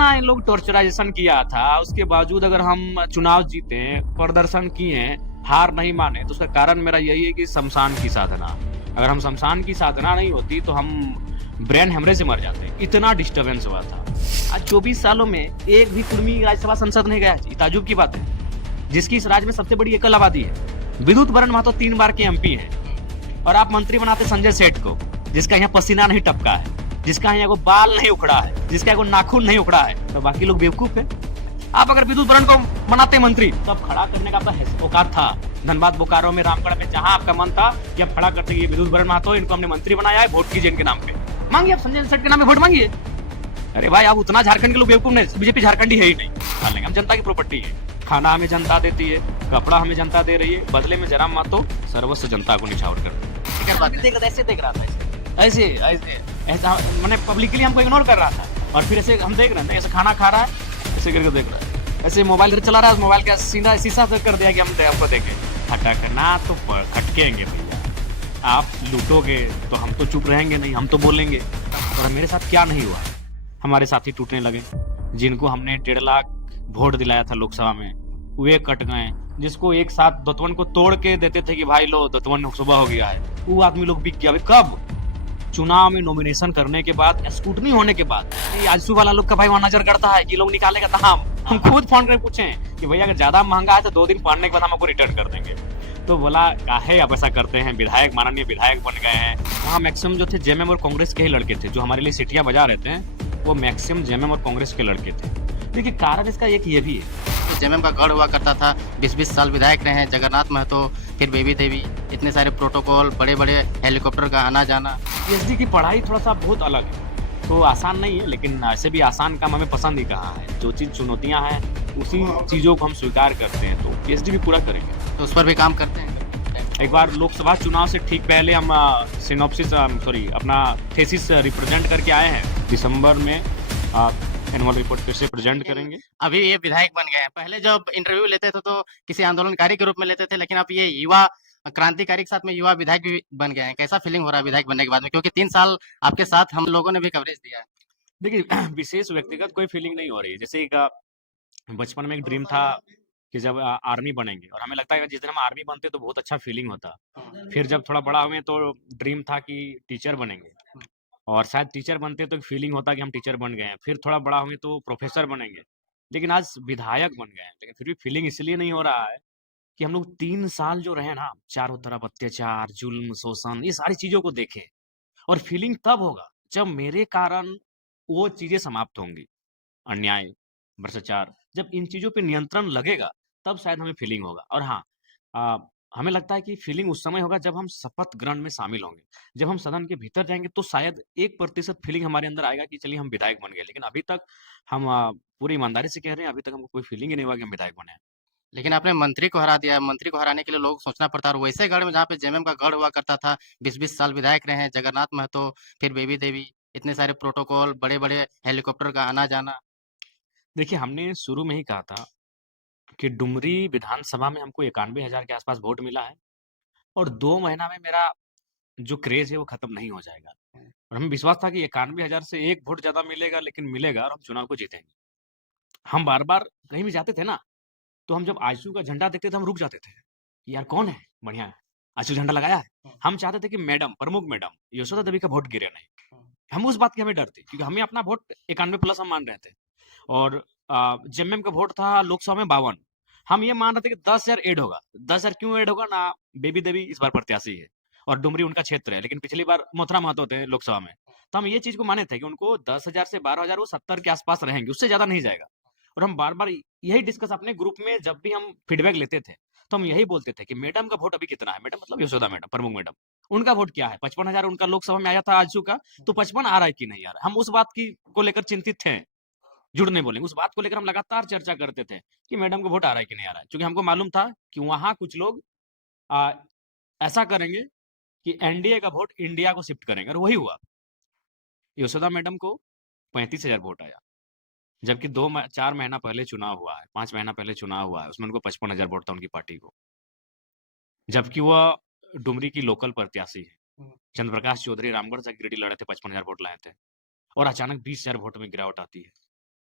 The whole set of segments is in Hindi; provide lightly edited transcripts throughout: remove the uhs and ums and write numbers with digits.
इतना इन लोग टॉर्चराइजेशन किया था, उसके बावजूद अगर हम चुनाव जीते, प्रदर्शन किए, हार नहीं माने, तो उसका कारण मेरा यही है कि शमशान की साधना। अगर हम शमशान की साधना नहीं होती तो हम ब्रेन हेमरेज से मर जाते। इतना डिस्टर्बेंस हुआ था। आज 24 सालों में एक भी कुर्मी राज्यसभा सांसद नहीं गया। ये ताज्जुब की बात है, जिसकी इस राज्य में सबसे बड़ी एकल आबादी है। विद्युत बरण महतो 3 बार के एमपी है, और आप मंत्री बनाते संजय सेठ को, जिसका यहाँ पसीना नहीं टपका है, जिसका यहाँ बाल नहीं उखड़ा है, जिसका नाखून नहीं उखड़ा है, तो बाकी लोग बेवकूफ है। आप अगर विद्युत बरण को बनाते मंत्री, तो अब खड़ा करने का आपका औकात था। धनबाद, बोकारो में, रामगढ़ में, जहां आपका मन था कि आप खड़ा करते, ये विद्युत बरण महतो, इनको हमने मंत्री बनाया है, वोट कीजिए इनके नाम पे। मांगिए, आप संजय सेठ के नाम पे वोट मांगिए। अरे भाई, आप उतना झारखंड के लोग बेवकूफ नहीं, बीजेपी झारखंडी है ही नहीं। मान लेंगे हम जनता की प्रॉपर्टी है, खाना हमें जनता देती है, कपड़ा हमें जनता दे रही है, बदले में जरा महतो सर्वस्व जनता को निछावर कर ऐसे देख रहा था, ऐसे ऐसा मैंने पब्लिकली हमको इग्नोर कर रहा था, और फिर ऐसे हम देख रहे थे, ऐसे खाना खा रहा है, ऐसे करके देख रहा है, ऐसे मोबाइल चला रहा है, मोबाइल का सीधा शीशा से कर दिया कि हम आपको देखें। खटकना तो खटकेंगे भैया, आप लूटोगे तो हम तो चुप रहेंगे नहीं, हम तो बोलेंगे। और मेरे साथ क्या नहीं हुआ, हमारे साथी टूटने लगे, जिनको हमने 1.5 लाख वोट दिलाया था लोकसभा में, वे कट गए। जिसको एक साथ दतवन को तोड़ के देते थे कि भाई लो दतवन सुबह हो गया है, वो आदमी लोग बिक गया। कब? चुनाव में नॉमिनेशन करने के बाद, स्कूटनी होने के बाद। आजसू वाला लोग का भाई वहां नजर करता है कि लोग निकालेगा, तो हम खुद फोन करके पूछे कि भैया अगर ज्यादा महंगा है तो 2 दिन पढ़ने के बाद हम आपको रिटर्न कर देंगे। तो बोला काहे आप ऐसा करते हैं, विधायक, माननीय विधायक बन गए हैं। वहाँ मैक्सिमम जो थे जेएमएम और कांग्रेस के ही लड़के थे, जो हमारे लिए सीटियां बजा रहे थे, वो मैक्सिमम जेएमएम और कांग्रेस के लड़के थे। देखिए, कारण इसका एक ये भी है, जेएमएम का गढ़ हुआ करता था, 20-20 साल विधायक रहे हैं, जगन्नाथ महतो, फिर बेबी देवी, इतने सारे प्रोटोकॉल, बड़े बड़े हेलीकॉप्टर का आना जाना। पीएचडी की पढ़ाई थोड़ा सा बहुत अलग है, तो आसान नहीं है, लेकिन ऐसे भी आसान काम हमें पसंद ही कहा है। जो चीज़ चुनौतियां हैं, उसी चीज़ों को हम स्वीकार करते हैं, तो पीएचडी भी पूरा करेंगे। तो उस पर भी काम करते हैं। एक बार लोकसभा चुनाव से ठीक पहले हम अपना थेसिस रिप्रेजेंट करके आए हैं। दिसंबर में एनुअल रिपोर्ट फिर से प्रेजेंट करेंगे। अभी ये विधायक बन गए हैं, पहले जब इंटरव्यू लेते थे तो किसी आंदोलनकारी के रूप में लेते थे, लेकिन अब ये युवा क्रांतिकारी के साथ में युवा विधायक भी बन गए हैं। कैसा फीलिंग हो रहा है विधायक बनने के बाद में, क्योंकि 3 साल आपके साथ हम लोगों ने भी कवरेज दिया है। देखिए, विशेष व्यक्तिगत कोई फीलिंग नहीं हो रही है। जैसे एक बचपन में एक ड्रीम था कि जब आर्मी बनेंगे, और हमें लगता है कि जिस दिन हम आर्मी बनते तो बहुत अच्छा फीलिंग होता। फिर जब थोड़ा बड़ा हुए तो ड्रीम था कि टीचर बनेंगे, और शायद टीचर बनते तो एक फीलिंग होता कि हम टीचर बन गए हैं। फिर थोड़ा बड़ा हुए तो प्रोफेसर बनेंगे, लेकिन आज विधायक बन गए हैं। लेकिन फिर भी फीलिंग इसलिए नहीं हो रहा है कि हम लोग 3 साल जो रहे ना, चारों तरफ अत्याचार, जुल्म, शोषण, ये सारी चीजों को देखें। और फीलिंग तब होगा जब मेरे कारण वो चीजें समाप्त होंगी। अन्याय, भ्रष्टाचार, जब इन चीजों पे नियंत्रण लगेगा, तब शायद हमें फीलिंग होगा। और हाँ, आ, हमें लगता है कि फीलिंग उस समय होगा जब हम शपथ ग्रहण में शामिल होंगे। जब हम सदन के भीतर जाएंगे तो शायद 1% फीलिंग हमारे अंदर आएगा कि चलिए हम विधायक बन गए। लेकिन अभी तक हम पूरी ईमानदारी से कह रहे हैं, अभी तक हमको कोई फीलिंग ही नहीं हुआ कि हम विधायक बने हैं। लेकिन आपने मंत्री को हरा दिया है, मंत्री को हराने के लिए लोग सोचना पड़ता है। और वैसे गढ़ में जहाँ पे जेएमएम का गढ़ हुआ करता था, 20-20 साल विधायक रहे हैं, जगन्नाथ महतो, फिर बेबी देवी, इतने सारे प्रोटोकॉल, बड़े बड़े हेलीकॉप्टर का आना जाना। देखिए, हमने शुरू में ही कहा था कि डुमरी विधानसभा में हमको 91,000 के आसपास वोट मिला है, और 2 महीना में मेरा जो क्रेज है वो खत्म नहीं हो जाएगा। और हमें विश्वास था कि 91,000 से 1 वोट ज्यादा मिलेगा, लेकिन मिलेगा, और हम चुनाव को जीतेंगे। हम बार बार कहीं भी जाते थे ना, तो हम जब आजसू का झंडा देखते थे, हम रुक जाते थे कि यार कौन है, बढ़िया है, आजसू झंडा लगाया है। हम चाहते थे कि मैडम, प्रमुख मैडम यशोदा देवी का वोट गिरे नहीं। हम उस बात की हमें डर थी, क्योंकि हमें अपना वोट 91+ हम मान रहे थे। और जेएमएम का वोट था लोकसभा में 52। हम ये मान रहे थे कि 10,000 ऐड होगा। 10,000 क्यों ऐड होगा ना, बेबी देवी इस बार प्रत्याशी है, और डुमरी उनका क्षेत्र है, लेकिन पिछली बार मथुरा महतो थे लोकसभा में। तो हम ये चीज को माने थे कि उनको 10,000 से 12,000, वो 70 के आसपास रहेंगे, उससे ज्यादा नहीं जाएगा। और हम बार बार यही डिस्कस अपने ग्रुप में जब भी हम फीडबैक लेते थे, तो हम यही बोलते थे कि मैडम का वोट अभी कितना है, मैडम मतलब यशोदा मैडम, प्रमुख मैडम, उनका वोट क्या है। 55,000 उनका लोकसभा में आया था आजसू का, तो 55 आ रहा है कि नहीं आ रहा है, हम उस बात की को लेकर चिंतित थे। झूठ नहीं बोलेंगे, उस बात को लेकर हम लगातार चर्चा करते थे कि मैडम को वोट आ रहा है कि नहीं आ रहा है, क्योंकि हमको मालूम था कि वहां कुछ लोग आ, ऐसा करेंगे कि एनडीए का वोट इंडिया को शिफ्ट करेंगे, और वही हुआ। यशोदा मैडम को 35,000 वोट आया, जबकि 4 महीना पहले चुनाव हुआ है, 5 महीना पहले चुनाव हुआ है, उसमें उनको 55,000 वोट था उनकी पार्टी को, जबकि वह डुमरी की लोकल प्रत्याशी है। चंद्र प्रकाश चौधरी रामगढ़ से गिरिडीह लड़े थे, 55,000 वोट लाए थे, और अचानक 20,000 वोट में गिरावट आती है।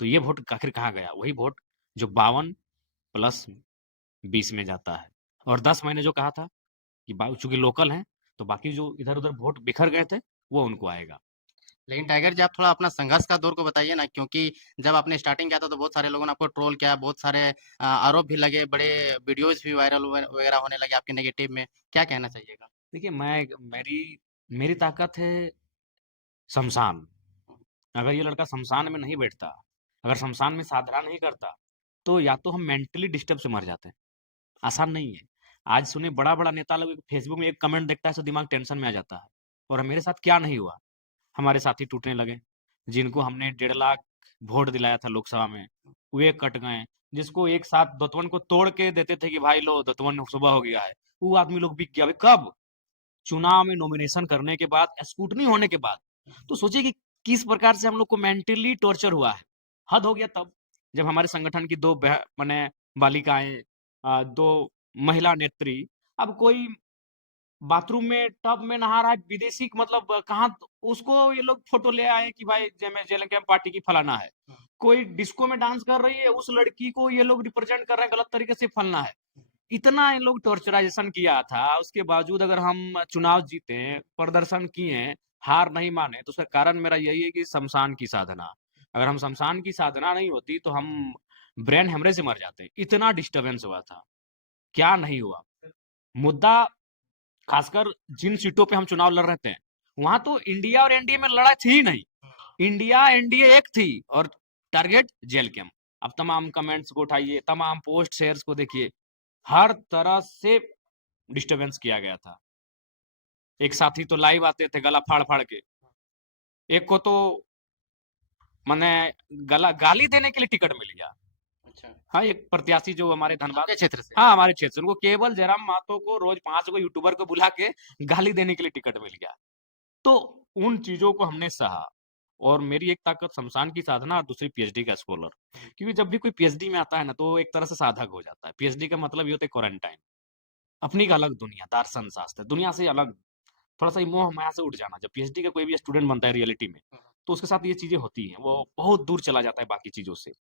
तो ये वोट आखिर कहाँ गया? वही वोट जो 52 प्लस 20 में जाता है। और 10 मैंने जो कहा था कि चूंकि लोकल हैं तो बाकी जो इधर उधर वोट बिखर गए थे वो उनको आएगा। लेकिन टाइगर जी, आप थोड़ा अपना संघर्ष का दौर को बताइए ना, क्योंकि जब आपने स्टार्टिंग किया था तो बहुत सारे लोगों ने आपको ट्रोल किया, बहुत सारे आरोप भी लगे, बड़े वीडियोस भी वायरल वगैरह होने लगे आपके नेगेटिव में। क्या कहना चाहिएगा? देखिए, मैं मेरी मेरी ताकत है शमशान। अगर ये लड़का शमशान में नहीं बैठता, अगर शमशान में साधना नहीं करता, तो या तो हम मेंटली डिस्टर्ब से मर जाते हैं। आसान नहीं है। आज सुनिए, बड़ा बड़ा नेता लोग फेसबुक में एक कमेंट देखता है तो दिमाग टेंशन में आ जाता है। और मेरे साथ क्या नहीं हुआ, हमारे साथी टूटने लगे। जिनको हमने 1.5 लाख वोट दिलाया था लोकसभा में, वे कट गए। जिसको एक साथ दतवन को तोड़ के देते थे कि भाई लो दतवन सुबह हो गया है, वो आदमी लोग बिक गया। अबे कब? चुनाव में नॉमिनेशन करने के बाद, स्क्रूटनी होने के बाद। तो सोचिए कि किस प्रकार से हम लोग को मेंटली टॉर्चर हुआ है। हद हो गया तब जब हमारे संगठन की दो माने बालिकाएं, दो महिला नेत्री, अब कोई बाथरूम में टब में नहा रहा है, विदेशी मतलब कहाँ, उसको ये लोग फोटो ले आए कि भाई जेल कैंप पार्टी की फलाना है। कोई डिस्को में डांस कर रही है, उस लड़की को ये लोग रिप्रेजेंट कर रहे हैं गलत तरीके से, फलना है। इतना इन लोग टॉर्चराइजेशन किया था, उसके बावजूद अगर हम चुनाव जीते, प्रदर्शन किए, हार नहीं माने, तो उसका कारण मेरा यही है कि शमशान की साधना। अगर हम शमशान की साधना नहीं होती तो हम ब्रेन हेमरेज से मर जाते। इतना डिस्टरबेंस हुआ था, क्या नहीं हुआ। मुद्दा खासकर जिन सीटों पे हम चुनाव लड़ रहे थे, वहां तो इंडिया और एनडीए में लड़ाई थी ही नहीं। इंडिया एनडीए एक थी और टारगेट जेल कैंप। अब तमाम कमेंट्स को उठाइए, तमाम पोस्ट शेयर्स को देखिए, हर तरह से डिस्टरबेंस किया गया था। एक साथी तो लाइव आते थे गला फाड़ फाड़ के, एक को तो मैंने गला गाली देने के लिए टिकट मिल गया। अच्छा। हाँ, एक प्रत्याशी जो हमारे धनबाद, आपके क्षेत्र से? हाँ हमारे क्षेत्र से, उनको केवल जयराम महतो को रोज 5 गो यूट्यूबर को बुला के गाली देने के लिए टिकट मिल गया। तो उन चीजों को हमने सहा। और मेरी एक ताकत शमशान की साधना और दूसरी पीएचडी का स्कॉलर। क्योंकि जब भी कोई पीएचडी में आता है ना, तो एक तरह से साधक हो जाता है। पीएचडी का मतलब ये होता है क्वारंटाइन, अपनी एक अलग दुनिया, दर्शन शास्त्र, दुनिया से अलग, थोड़ा सा मोह माया से उठ जाना। जब पीएचडी का कोई भी स्टूडेंट बनता है रियलिटी में, तो उसके साथ ये चीजें होती हैं, वो बहुत दूर चला जाता है बाकी चीजों से।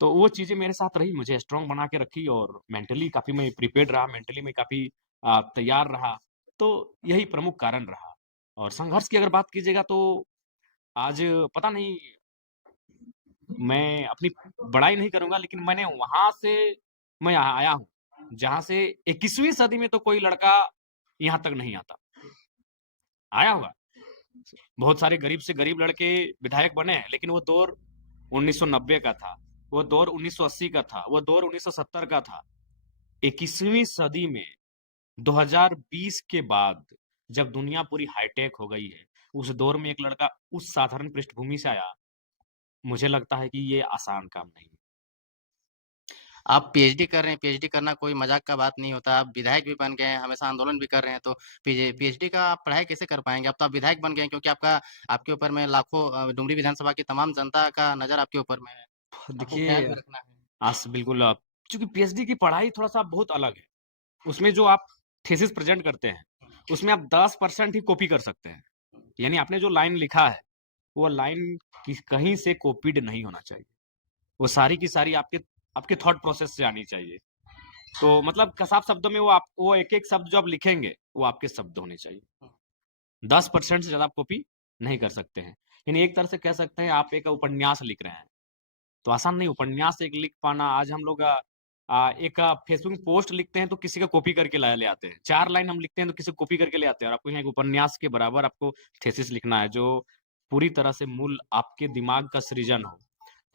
तो वो चीजें मेरे साथ रही, मुझे स्ट्रांग बना के रखी, और मेंटली काफी मैं प्रिपेयर्ड रहा, मेंटली मैं काफी तैयार रहा। तो यही प्रमुख कारण रहा। और संघर्ष की अगर बात कीजिएगा तो आज पता नहीं, मैं अपनी बड़ाई नहीं करूंगा, लेकिन मैंने वहां से मैं यहाँ आया हूँ जहां से 21वीं सदी में तो कोई लड़का यहाँ तक नहीं आता। आया होगा, बहुत सारे गरीब से गरीब लड़के विधायक बने हैं, लेकिन वो दौर 1990 का था, वो दौर 1980 का था, वो दौर 1970 का था। 21वीं सदी में 2020 के बाद जब दुनिया पूरी हाईटेक हो गई है, उस दौर में एक लड़का उस साधारण पृष्ठभूमि से आया, मुझे लगता है कि ये आसान काम नहीं है। आप पीएचडी कर रहे हैं, पीएचडी करना कोई मजाक का बात नहीं होता। आप विधायक भी बन गए हैं, हमेशा आंदोलन भी कर रहे हैं, तो पीएचडी का आप पढ़ाई कैसे कर पाएंगे? अब तो आप विधायक बन गए हैं, क्योंकि आपके ऊपर में लाखों डुमरी विधानसभा की तमाम जनता का नजर आपके ऊपर में है। आपको ख्याल देखिए, भी रखना है। आस बिल्कुल चूंकि पीएचडी की पढ़ाई थोड़ा सा बहुत अलग है। उसमें जो आप थीसिस प्रेजेंट करते हैं, उसमें आप 10% ही कॉपी कर सकते हैं। यानी आपने जो लाइन लिखा है, वो लाइन कहीं से कॉपीड नहीं होना चाहिए। वो सारी की सारी आपके आपके थॉट प्रोसेस से आनी चाहिए। तो मतलब साफ शब्दों में वो एक एक शब्द जो आप लिखेंगे, वो आपके शब्द होने चाहिए। 10% से ज्यादा आप कॉपी नहीं कर सकते हैं। यानी एक तरह से कह सकते हैं आप एक उपन्यास लिख रहे हैं, तो आसान नहीं उपन्यास एक लिख पाना। आज हम लोग एक फेसबुक में पोस्ट लिखते हैं तो किसी का कॉपी करके ले आते हैं। 4 लाइन हम लिखते हैं तो किसी को कॉपी करके ले आते हैं। और आपको यहाँ एक उपन्यास के बराबर आपको थीसिस लिखना है, जो पूरी तरह से मूल आपके दिमाग का सृजन हो।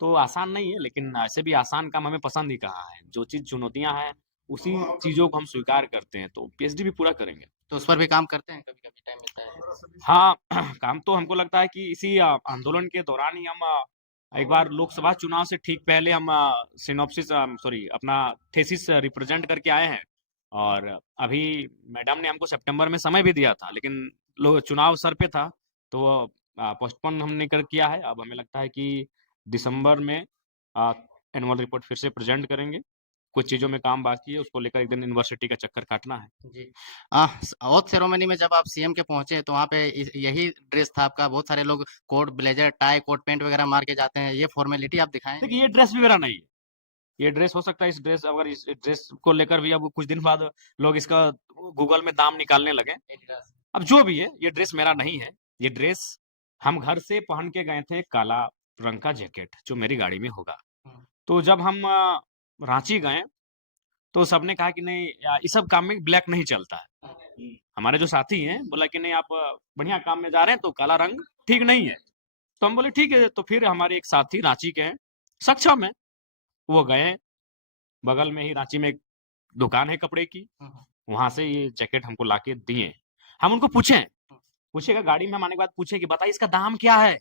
तो आसान नहीं है, लेकिन ऐसे भी आसान काम हमें पसंद ही कहाँ है। जो चीज़ चुनौतियाँ हैं, उसी चीज़ों को हम स्वीकार करते हैं, तो पीएचडी भी पूरा करेंगे। तो उस पर भी काम करते हैं, कभी-कभी टाइम मिलता है? हाँ, काम तो हमको लगता है कि इसी आंदोलन के दौरान ही हम एक बार लोकसभा चुनाव से ठीक पहले हम सिनॉप्सिस सॉरी अपना थीसिस रिप्रेजेंट करके आए हैं। और अभी मैडम ने हमको सितंबर में समय भी दिया था, लेकिन लोग चुनाव सर पे था, तो वो पोस्टपोन हमने कर किया है। अब हमें लगता है कि दिसंबर में एनुअल रिपोर्ट फिर से प्रेजेंट करेंगे। कुछ चीज़ों में काम बाकी है, उसको लेकर एक दिन यूनिवर्सिटी का चक्कर काटना है। जी। ओथ सेरेमनी में जब आप सीएम के पहुँचे तो वहाँ पे यही ड्रेस था आपका, बहुत सारे लोग coat, blazer, tie, coat pant वगैरह मार के जाते हैं, ये फ़ॉर्मेलिटी आप दिखाएँ? देखिए, ये ड्रेस भी मेरा नहीं है। ये ड्रेस हो सकता है, इस ड्रेस को लेकर भी अब कुछ दिन बाद लोग इसका गूगल में दाम निकालने लगे। एडिडास। अब जो भी है, ये ड्रेस मेरा नहीं है। ये ड्रेस हम घर से पहन के गए थे, काला रंग का जैकेट जो मेरी गाड़ी में होगा। हुँ। तो जब हम रांची गए, तो सबने कहा कि नहीं इस सब काम में ब्लैक नहीं चलता है। हमारे जो साथी हैं, बोला कि नहीं आप बढ़िया काम में जा रहे हैं, तो काला रंग ठीक नहीं है। तो हम बोले ठीक है, तो फिर हमारे एक साथी रांची के हैं, सक्षम है, वो गए, बगल में ही रांची में एक दुकान है कपड़े की, हुँ, हुँ। वहाँ से ये जैकेट हमको लाके दिए। हम उनको पूछेगा गाड़ी में हम आने के बाद पूछे कि बताइए इसका दाम क्या है?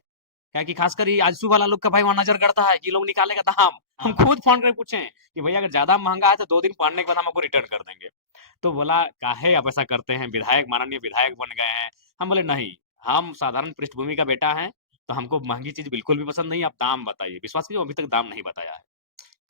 क्या कि खासकर ये आजसू वाला लोग का भाई वहाँ नज़र गड़ता है, ये लोग निकालेगा दाम। हम हाँ। खुद फ़ोन करके पूछे कि भैया अगर ज़्यादा महँगा है तो 2 दिन पहनने के बाद हम आपको रिटर्न कर देंगे। तो बोला काहे आप ऐसा करते हैं? माननीय विधायक बन गए हैं। हम बोले नहीं, हम साधारण पृष्ठभूमि का बेटा है, तो हमको महँगी चीज़ बिल्कुल भी पसंद नहीं है, आप दाम बताइए। विश्वास कीजिए अभी तक दाम नहीं बताया है।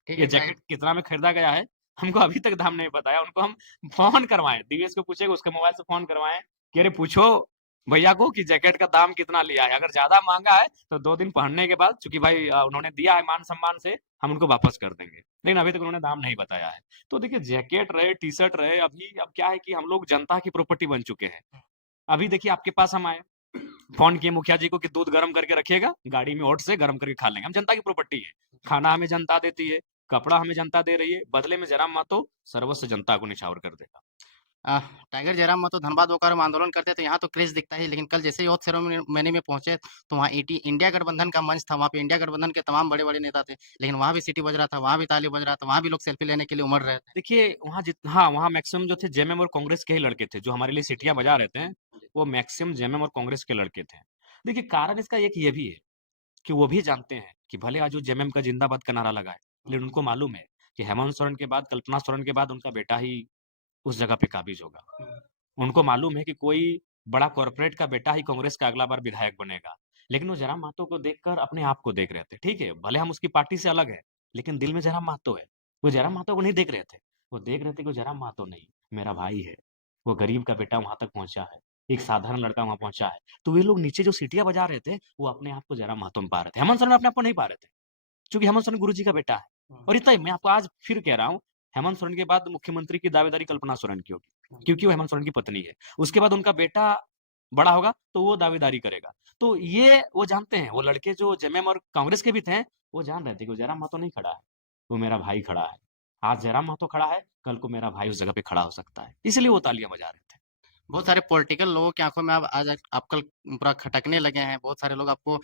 ठीक ये है, प्राइस। जैकेट कितना में खरीदा गया है, हमको अभी तक दाम नहीं बताया। उनको हम फ़ोन करवाएँ, दिवेश को पूछे उसके मोबाइल से फ़ोन करवाएँ कि अरे पूछो भैया को कि जैकेट का दाम कितना लिया है? अगर ज़्यादा महँगा है तो 2 दिन पहनने के बाद चूँकि भाई उन्होंने दिया है मान-सम्मान से, हम उनको वापस कर देंगे। लेकिन अभी तक उन्होंने दाम नहीं बताया है। तो देखिए जैकेट रहे, टी-शर्ट रहे, अभी अब क्या है कि हम लोग जनता की प्रॉपर्टी बन चुके हैं। अभी देखिए आपके पास हम आए, फ़ोन किए मुखिया जी को कि दूध गरम करके रखिएगा, गाड़ी में ओट से गरम करके खा लेंगे। हम जनता की प्रॉपर्टी है। खाना हमें जनता देती है, कपड़ा हमें जनता दे रही है, बदले में जयराम महतो सर्वस्व जनता को निछावर कर देगा। टाइगर जयराम महतो धनबाद होकर हम आंदोलन करते तो यहाँ तो क्रेज़ दिखता ही, लेकिन कल जैसे ही ओथ सेरेमनी में पहुँचे तो वहाँ इंडिया गठबंधन का मंच था, वहाँ पे इंडिया गठबंधन के तमाम बड़े-बड़े नेता थे, लेकिन वहाँ भी सीटी बज रहा था, वहाँ भी ताली बज रहा था, वहाँ भी लोग सेल्फी लेने के लिए उमड़ रहे थे। देखिए हाँ, वहाँ मैक्सिमम जो थे जेएमएम और कांग्रेस के ही लड़के थे, जो हमारे लिए सीटियाँ बजा रहे थे, वो मैक्सिमम जेएमएम और कांग्रेस के लड़के थे। देखिए कारण इसका एक ये भी है कि वो भी जानते हैं कि भले आज वो जेएमएम का जिंदाबाद का नारा लगाए, लेकिन उनको मालूम है कि हेमंत सोरेन के बाद, कल्पना सोरेन के बाद उनका बेटा ही उस जगह पे काबिज होगा। उनको मालूम है कि कोई बड़ा कॉर्पोरेट का बेटा ही कांग्रेस का अगला बार विधायक बनेगा। लेकिन वो जयराम महतो को देखकर अपने आप को देख रहे थे। ठीक है, भले हम उसकी पार्टी से अलग हैं, लेकिन दिल में जयराम महतो है। वो जयराम महतो को नहीं देख रहे थे। वो देख रहे थे कि वो जयराम महतो नहीं, मेरा भाई है। वो गरीब का बेटा वहाँ तक पहुँचा है। एक साधारण लड़का वहाँ पहुँचा है। तो वे लोग नीचे जो सीटियाँ बजा रहे थे, वो अपने आप को जयराम महतो में पा रहे थे। हेमंत सोरेन अपने आप को नहीं पा रहे थे। चूँकि हेमंत सोरेन गुरुजी का बेटा है। और इतना ही मैं आपको आज फिर कह रहा हूँ, हेमंत सोरेन के बाद मुख्यमंत्री की दावेदारी कल्पना सोरेन की होगी, क्योंकि वो हेमंत सोरेन की पत्नी है। उसके बाद उनका बेटा बड़ा होगा, तो वो दावेदारी करेगा। तो ये वो जानते हैं, वो लड़के जो जेएमएम और कांग्रेस के भी थे, वो जान रहे थे कि जयराम महतो नहीं खड़ा है, वो मेरा भाई खड़ा है। आज जयराम महतो खड़ा है, कल को मेरा भाई उस जगह पे खड़ा हो सकता है। इसलिए वो तालियाँ बजा रहे थे। बहुत सारे पॉलिटिकल लोगों की आँखों में अब आज आजकल पूरा खटकने लगे हैं, बहुत सारे लोग आपको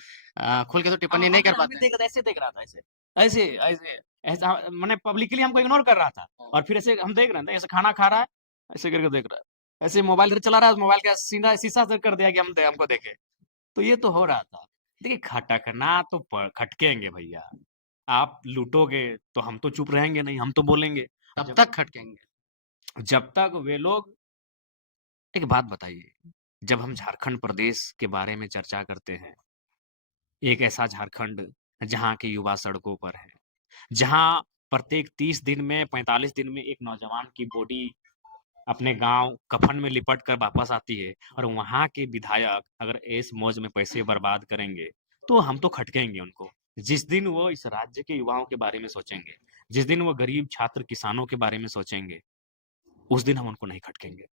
खुल के तो टिप्पणी नहीं कर हम भी पाते हैं। ऐसे देख रहा था ऐसे। ऐसे ऐसे ऐसा मैंने पब्लिकली हमको इग्नोर कर रहा था और फिर ऐसे हम देख रहे थे, ऐसे खाना खा रहा है, ऐसे करके देख रहा है। ऐसे मोबाइल इधर चला रहा है, मोबाइल का सीधा शीशा से कर दिया कि हमको देखे। तो ये तो हो रहा था। देखिए खटकना तो खटकेंगे भैया। आप लूटोगे तो हम तो चुप रहेंगे नहीं, हम तो बोलेंगे। तब जब तक खटकेंगे। जब तक वे लोग एक बात बताइए, जब हम झारखंड प्रदेश के बारे में चर्चा करते हैं, एक ऐसा झारखंड जहाँ के युवा सड़कों पर हैं, जहाँ प्रत्येक 30 दिन में 45 दिन में एक नौजवान की बॉडी अपने गाँव कफन में लिपट कर वापस आती है और वहाँ के विधायक अगर ऐश-मौज में पैसे बर्बाद करेंगे, तो हम तो खटकेंगे उनको। जिस दिन वो इस राज्य के युवाओं के बारे में सोचेंगे, जिस दिन वो गरीब छात्र किसानों के बारे में सोचेंगे, उस दिन हम उनको नहीं खटकेंगे।